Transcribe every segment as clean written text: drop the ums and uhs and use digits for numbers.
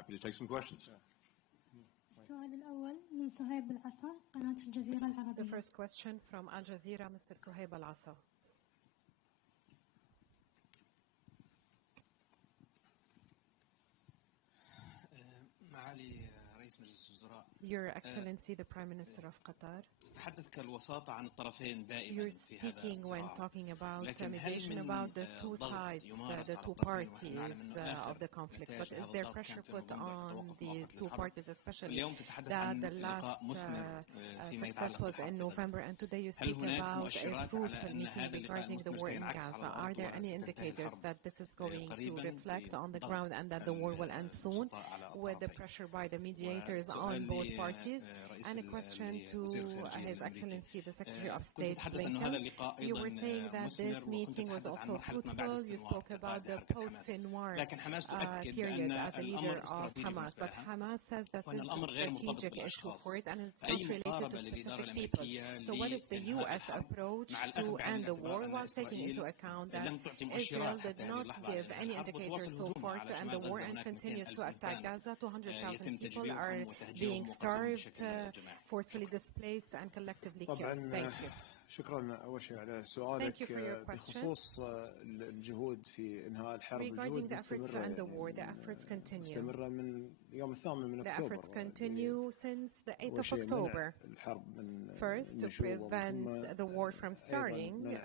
happy to take some questions. السؤال الأول من صهيب العصا قناة الجزيرة العربية. The first question from Al Jazeera, Mr. Suhaib Al-Asa. معالي رئيس مجلس الوزراء. Your Excellency, the Prime Minister of Qatar. تحدث كالوساطة عن الطرفين دائما You're في هذا speaking when الصراع. talking about mediation about the two sides, the two parties of the conflict. But is there pressure put on these two parties, especially that the last success was in November, and today you speak about a fruitful meeting regarding the war in Gaza? Are there any indicators that this is going to reflect on the ground and that the war will end soon with the pressure by the mediators on both parties? And a question to His Excellency, the Secretary of State, Blinken. You were saying that this meeting was also fruitful. You spoke about the post-Sinwar period as a leader of Hamas. But Hamas says that this is a strategic issue for it and it's not related to specific people. So what is the U.S. approach to end the war while taking into account that Israel did not give any indicators so far to end the war and continues to attack Gaza? 200,000 people are being starved, forcefully displaced and collectively killed. Thank you. شكرا أول شيء على سؤالك بخصوص الجهود في إنهاء الحرب. الجهود مستمرة من يوم 8 من أكتوبر. The efforts continue since the 8th of October. First, to prevent the war from starting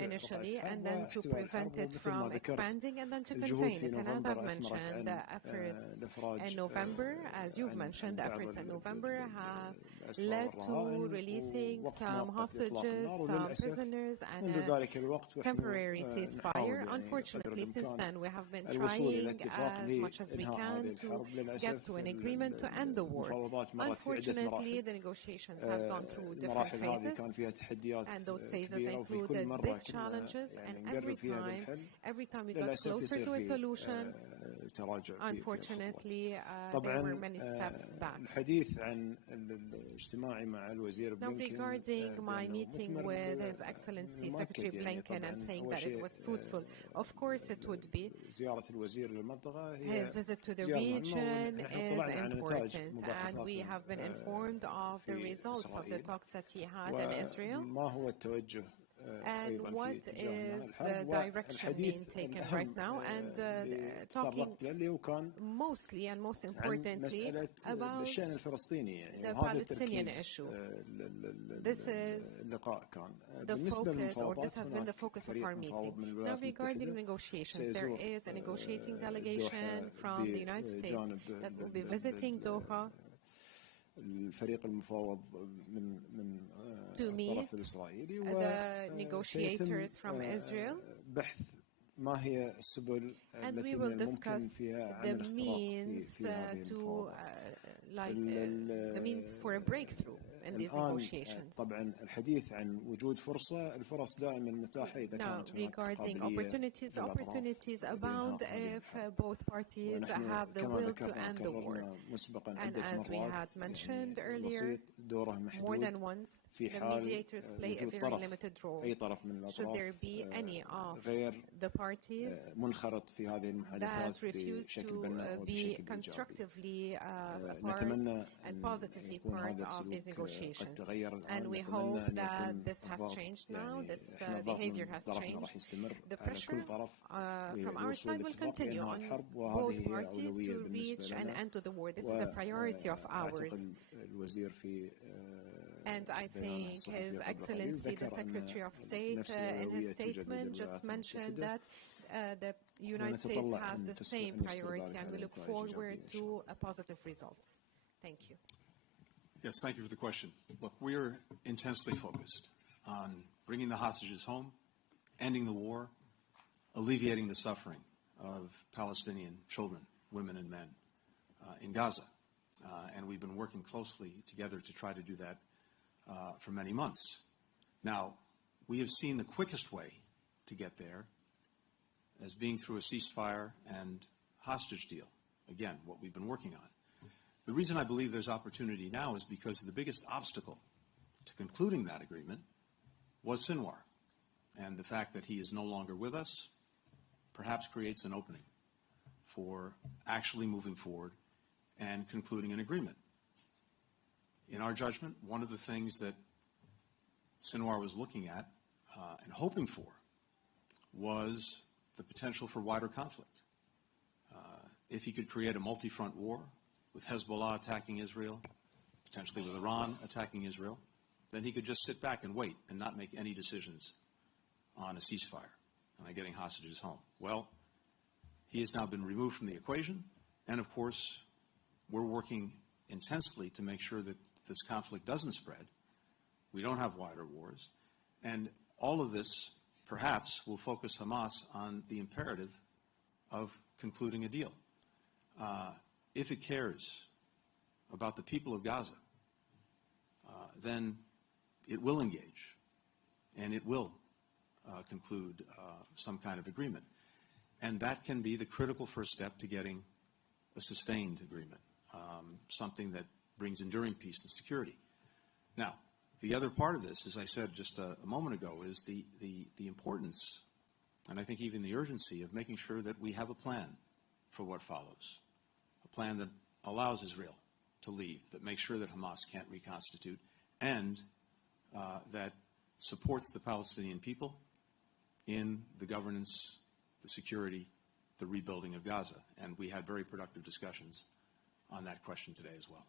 initially, and then to prevent it from expanding, and then to contain it. And as I've mentioned, the efforts in November, as you've mentioned, the efforts in November have led to releasing some hostages, some prisoners, and a temporary ceasefire. Unfortunately, since then, we have been trying as much as we can to get to an agreement to end the war. Unfortunately, the negotiations have gone through different phases, and those phases included big challenges, and every time we got closer to a solution, unfortunately, there were many steps back. Now, regarding my meeting with His Excellency Secretary Blinken and saying that it was fruitful, of course it would be. His visit to the region is important, and we have been informed of the results of the talks that he had in Israel. And what is the direction being taken right now? And talking mostly and most importantly about the Palestinian issue. This is the focus, or this has been the focus of our meeting. Now, regarding negotiations, there is a negotiating delegation from the United States that will be visiting Doha الفريق المفاوض من الطرف الإسرائيلي the negotiators from Israel. بحث ما هي السبل التي من الممكن فيها عمل اختراق the means for a breakthrough in these negotiations. طبعا الحديث عن وجود فرصة، الفرص دائما متاحة إذا كانت regarding opportunities, the opportunities abound if both parties have the will to end the war. And as we had mentioned earlier, more than once, the mediators play a very limited role. Should there be any of the parties that refuse to be constructively part and positively part of these negotiations. And we hope that this has changed now, this behavior has changed. The pressure from our side will continue on both parties to reach an end to the war. This is a priority of ours. And I think His Excellency, the Secretary of State, in his statement just mentioned that the United States has the same priority, and we look forward to positive results. Thank you. Yes, thank you for the question. Look, we're intensely focused on bringing the hostages home, ending the war, alleviating the suffering of Palestinian children, women, and men in Gaza. And we've been working closely together to try to do that for many months. Now, we have seen the quickest way to get there as being through a ceasefire and hostage deal. Again, what we've been working on. The reason I believe there's opportunity now is because the biggest obstacle to concluding that agreement was Sinwar. And the fact that he is no longer with us perhaps creates an opening for actually moving forward and concluding an agreement. In our judgment, one of the things that Sinwar was looking at and hoping for was the potential for wider conflict. If he could create a multi-front war with Hezbollah attacking Israel, potentially with Iran attacking Israel, then he could just sit back and wait and not make any decisions on a ceasefire and on getting hostages home. Well, he has now been removed from the equation, and of course, we're working intensely to make sure that this conflict doesn't spread. We don't have wider wars, and all of this perhaps will focus Hamas on the imperative of concluding a deal. If it cares about the people of Gaza, then it will engage, and it will conclude some kind of agreement. And that can be the critical first step to getting a sustained agreement, something that brings enduring peace and security. Now, the other part of this, as I said just a moment ago, is the importance, and I think even the urgency, of making sure that we have a plan for what follows, a plan that allows Israel to leave, that makes sure that Hamas can't reconstitute, and that supports the Palestinian people in the governance, the security, the rebuilding of Gaza. And we had very productive discussions on that question today as well.